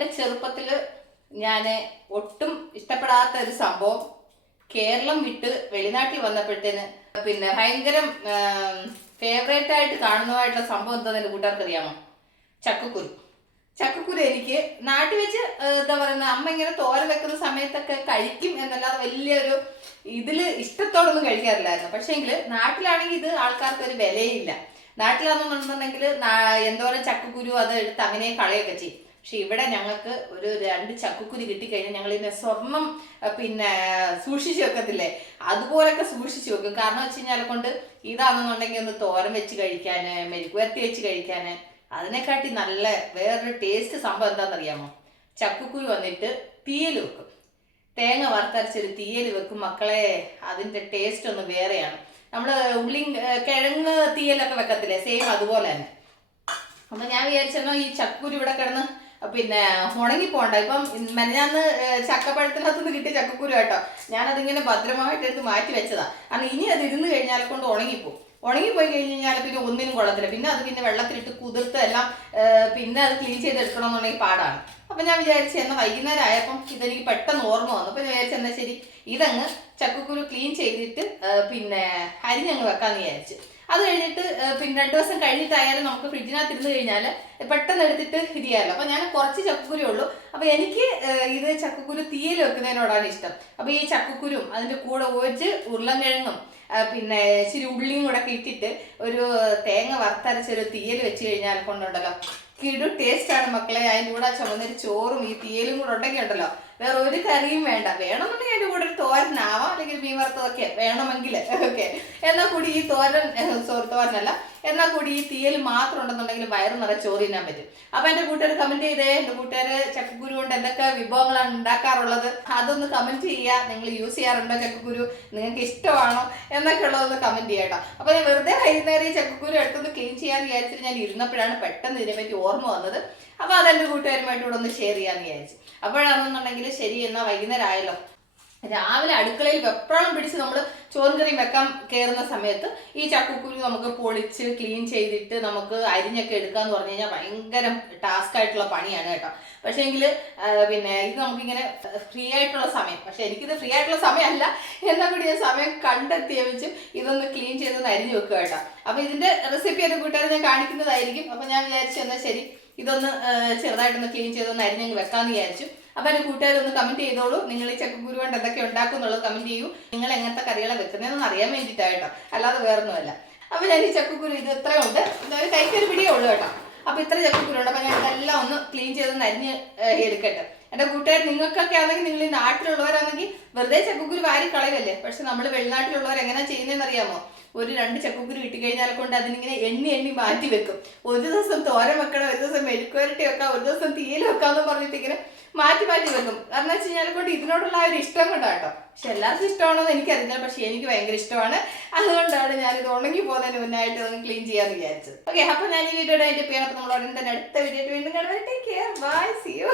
എൻ്റെ ചെറുപ്പത്തിൽ ഞാൻ ഒട്ടും ഇഷ്ടപ്പെടാത്ത ഒരു സംഭവം കേരളം വിട്ട് വെളിനാട്ടിൽ വന്നപ്പോഴത്തേന് പിന്നെ ഭയങ്കര ഫേവറേറ്റ് ആയിട്ട് കാണുന്നതായിട്ടുള്ള സംഭവം എന്താണെന്ന് എൻ്റെ കൂട്ടുകാർക്ക് അറിയാമോ? ചക്കക്കുരു. ചക്കക്കുരു എനിക്ക് നാട്ടിൽ വെച്ച് എന്താ പറയുന്നത്, അമ്മ ഇങ്ങനെ തോര വെക്കുന്ന സമയത്തൊക്കെ കഴിക്കും എന്നല്ലാതെ വലിയൊരു ഇതിൽ ഇഷ്ടത്തോടൊന്നും കഴിക്കാറില്ലായിരുന്നു. പക്ഷേങ്കിൽ നാട്ടിലാണെങ്കിൽ ഇത് ആൾക്കാർക്ക് ഒരു വിലയില്ല. നാട്ടിലാണെന്നുണ്ടെന്നുണ്ടെങ്കിൽ എന്തോരം ചക്കക്കുരു അത് എടുത്ത് അങ്ങനെ കളയൊക്കെ ചെയ്യും. പക്ഷെ ഇവിടെ ഞങ്ങൾക്ക് ഒരു 2 ചക്കക്കുരു കിട്ടിക്കഴിഞ്ഞാൽ ഞങ്ങൾ ഇതിനെ സ്വർണം പിന്നെ സൂക്ഷിച്ചു വെക്കത്തില്ലേ, അതുപോലൊക്കെ സൂക്ഷിച്ചു വെക്കും. കാരണം വെച്ച് കഴിഞ്ഞാൽ കൊണ്ട് ഇതാണെന്നുണ്ടെങ്കിൽ ഒന്ന് തോരൻ വെച്ച് കഴിക്കാൻ, മെഴുക്കുവരട്ടി വെച്ച് കഴിക്കാൻ, അതിനെക്കാട്ടി നല്ല വേറൊരു ടേസ്റ്റ് സംഭവം എന്താണെന്നറിയാമോ? ചക്കക്കുരു വന്നിട്ട് തീയൽ വെക്കും. തേങ്ങ വറുത്തരച്ചൊരു തീയൽ വെക്കും മക്കളെ, അതിൻ്റെ ടേസ്റ്റ് ഒന്ന് വേറെയാണ്. നമ്മൾ ഉള്ളി കിഴങ്ങ് തീയലൊക്കെ വെക്കത്തില്ലേ, സെയിം അതുപോലെ തന്നെ. അപ്പം ഞാൻ വിചാരിച്ചെന്നോ ഈ ചക്കക്കുരു ഇവിടെ കിടന്ന് പിന്നെ ഉണങ്ങിപ്പോണ്ട. ഇപ്പം മെനഞ്ഞാന്ന് ചക്കപ്പഴത്തിനകത്തുനിന്ന് കിട്ടിയ ചക്കക്കുരു കേട്ടോ, ഞാനതിങ്ങനെ ഭദ്രമായിട്ട് എടുത്ത് മാറ്റി വെച്ചതാ. കാരണം ഇനി അത് ഇരുന്ന് കഴിഞ്ഞാൽ കൊണ്ട് ഉണങ്ങിപ്പോയി കഴിഞ്ഞാൽ പിന്നെ ഒന്നിനും കൊള്ളത്തില്ല. പിന്നെ അത് പിന്നെ വെള്ളത്തിലിട്ട് കുതിർത്ത് എല്ലാം പിന്നെ അത് ക്ലീൻ ചെയ്തെടുക്കണമെന്നുണ്ടെങ്കിൽ പാടാണ്. അപ്പം ഞാൻ വിചാരിച്ചു എന്നാൽ വൈകുന്നേരം ആയപ്പം ഇതെനിക്ക് പെട്ടെന്ന് ഓർമ്മ വന്നു. അപ്പം ഞാൻ വിചാരിച്ചു എന്നാൽ ശരി ഇതങ്ങ് ചക്കക്കുരു ക്ലീൻ ചെയ്തിട്ട് പിന്നെ അരിഞ്ഞങ്ങ് വെക്കാമെന്ന് വിചാരിച്ചു. അത് കഴിഞ്ഞിട്ട് പിന്നെ 2 ദിവസം കഴിഞ്ഞിട്ടായാലും നമുക്ക് ഫ്രിഡ്ജിനകത്ത് ഇരുന്ന് കഴിഞ്ഞാൽ പെട്ടെന്ന് എടുത്തിട്ട് ഇരിയാമല്ലോ. അപ്പം ഞാൻ കുറച്ച് ചക്കക്കുരു ഉള്ളൂ. അപ്പം എനിക്ക് ഇത് ചക്കക്കുരു തീയൽ വെക്കുന്നതിനോടാണ് ഇഷ്ടം. അപ്പം ഈ ചക്കക്കുരും അതിൻ്റെ കൂടെ ഉരുളൻകിഴങ്ങും പിന്നെ ഇച്ചിരി ഉള്ളിയും കൂടെ ഒക്കെ ഇട്ടിട്ട് ഒരു തേങ്ങ വറുത്തരച്ചൊരു തീയൽ വെച്ച് കഴിഞ്ഞാൽ കൊണ്ടുണ്ടല്ലോ കിടു ടേസ്റ്റാണ് മക്കളെ. അതിൻ്റെ കൂടെ ചുമന്നൊരു ചോറും ഈ തീയലും കൂടെ ഉണ്ടെങ്കിൽ ഉണ്ടല്ലോ വേറെ ഒരു കറിയും വേണ്ട. വേണമെന്നുണ്ടെങ്കിൽ അതിൻ്റെ കൂടെ ഒരു തോരനാവാം, അല്ലെങ്കിൽ മീൻ വറുത്തതൊക്കെ വേണമെങ്കിൽ ഓക്കെ. എന്നാൽ കൂടി ഈ തോരനല്ല, എന്നാൽ കൂടി ഈ തീയൽ മാത്രം ഉണ്ടെന്നുണ്ടെങ്കിൽ വയറ് നിറയെ ചോറ് തിന്നാൻ പറ്റും. അപ്പം എൻ്റെ കൂട്ടുകാർ കമൻറ്റ് ചെയ്തേ, എൻ്റെ കൂട്ടുകാർ ചക്കക്കുരു കൊണ്ട് എന്തൊക്കെ വിഭവങ്ങളാണ് ഉണ്ടാക്കാറുള്ളത് അതൊന്ന് കമൻറ്റ് ചെയ്യുക. നിങ്ങൾ യൂസ് ചെയ്യാറുണ്ടോ ചക്കക്കുരു, നിങ്ങൾക്ക് ഇഷ്ടമാണോ എന്നൊക്കെ ഉള്ളതൊന്ന് കമൻറ്റ് ചെയ്യാം കേട്ടോ. അപ്പോൾ ഞാൻ വെറുതെ വൈകുന്നേരം ഈ ചക്കക്കുരു എടുത്തൊന്ന് ക്ലീൻ ചെയ്യാൻ വിചാരിച്ചിട്ട് ഞാൻ ഇരുന്നപ്പോഴാണ് പെട്ടെന്ന് ഇതിനെപ്പറ്റി ഓർമ്മ വന്നത്. അപ്പോൾ അതെൻ്റെ കൂട്ടുകാരുമായിട്ട് കൂടെ ഒന്ന് ഷെയർ ചെയ്യാമെന്ന് വിചാരിച്ചു. അപ്പോഴാണെന്നുണ്ടെങ്കിൽ ശരി എന്നാൽ വൈകുന്നേരം ആയല്ലോ. രാവിലെ അടുക്കളയിൽ വെപ്രാളം പിടിച്ച് നമ്മൾ ചോറും കറിയും വെക്കാൻ കയറുന്ന സമയത്ത് ഈ ചക്കക്കുരു നമുക്ക് പൊളിച്ച് ക്ലീൻ ചെയ്തിട്ട് നമുക്ക് അരിഞ്ഞൊക്കെ എടുക്കാന്ന് പറഞ്ഞു കഴിഞ്ഞാൽ ഭയങ്കര ടാസ്ക് ആയിട്ടുള്ള പണിയാണ് കേട്ടോ. പക്ഷേ എങ്കിൽ പിന്നെ ഇത് നമുക്കിങ്ങനെ ഫ്രീ ആയിട്ടുള്ള സമയം, പക്ഷെ എനിക്കിത് ഫ്രീ ആയിട്ടുള്ള സമയമല്ല, എന്നാൽ കൂടി ഞാൻ സമയം കണ്ടെത്തിയ വെച്ച് ഇതൊന്ന് ക്ലീൻ ചെയ്തൊന്ന് അരിഞ്ഞു വെക്കുക കേട്ടോ. അപ്പോൾ ഇതിൻ്റെ റെസിപ്പി എൻ്റെ കൂട്ടുകാരെ ഞാൻ കാണിക്കുന്നതായിരിക്കും. അപ്പോൾ ഞാൻ വിചാരിച്ചു എന്നാൽ ശരി ഇതൊന്ന് ചെറുതായിട്ടൊന്ന് ക്ലീൻ ചെയ്തൊന്ന് അരിഞ്ഞങ്ങ് വെക്കാമെന്ന് വിചാരിച്ചു. അപ്പോൾ എൻ്റെ കൂട്ടുകാരൊന്ന് കമൻറ്റ് ചെയ്തോളൂ, നിങ്ങൾ ഈ ചക്കക്കുരു കൊണ്ട് എന്തൊക്കെ ഉണ്ടാക്കും എന്നുള്ളത് കമൻറ്റ് ചെയ്യൂ. നിങ്ങൾ എങ്ങനത്തെ കറികളെ വെക്കുന്നതെന്ന് അറിയാൻ വേണ്ടിയിട്ടായിട്ടോ, അല്ലാതെ വേറൊന്നുമല്ല. അപ്പോൾ ഞാൻ ഈ ചക്കക്കുരു ഇത് ഇത്രയും ഉണ്ട്, ഒരു കൈക്കൊരു പിടിയേ ഉള്ളൂ കേട്ടോ. അപ്പോൾ ഇത്ര ചക്കക്കുരു ഉണ്ട്. അപ്പോൾ ഞാൻ ഇതെല്ലാം ഒന്ന് ക്ലീൻ ചെയ്തൊന്ന് അരിഞ്ഞ് എടുക്കട്ടെ. എൻ്റെ കൂട്ടുകാർ നിങ്ങൾക്കൊക്കെ ആണെങ്കിൽ, നിങ്ങൾ ഈ നാട്ടിലുള്ളവരാണെങ്കിൽ വെറുതെ ചക്കക്കുരു വാരി കളയല്ലേ. പക്ഷെ നമ്മൾ വെളിനാട്ടിലുള്ളവർ എങ്ങനെയാണ് ചെയ്യുന്നതെന്ന് അറിയാമോ? ഒരു 2 ചക്കക്കുരു കിട്ടിക്കഴിഞ്ഞാൽ കൊണ്ട് അതിനിങ്ങനെ എണ്ണി മാറ്റി വെക്കും. ഒരു ദിവസം തോരൻ വെക്കണം, ഒരു ദിവസം മെഴുക്കുവരട്ടി വെക്കാം, ഒരു ദിവസം തീയൽ വെക്കാമെന്ന് പറഞ്ഞിട്ട് ഇങ്ങനെ മാറ്റി വെക്കും. കാരണം വെച്ച് കഴിഞ്ഞാൽ കൊണ്ട് ഇതിനോടുള്ള ആ ഒരു ഇഷ്ടം കൊണ്ടാട്ടോ. പക്ഷെ എല്ലാവർക്കും ഇഷ്ടമാണോ എന്ന് എനിക്കറിയില്ല, പക്ഷെ എനിക്ക് ഭയങ്കര ഇഷ്ടമാണ്. അതുകൊണ്ടാണ് ഞാനിത് ഉണങ്ങി പോകുന്നതിന് മുന്നായിട്ട് ഒന്ന് ക്ലീൻ ചെയ്യാമെന്ന് വിചാരിച്ചത്. ഓക്കെ, അപ്പോൾ ഞാൻ ഈ വീഡിയോയുടെ അതിൻ്റെ പേരപ്പോൾ നമ്മൾ ഉടനെ തന്നെ അടുത്ത വീഡിയോ വീണ്ടും കാണുമ്പോൾ take care, bye, see U.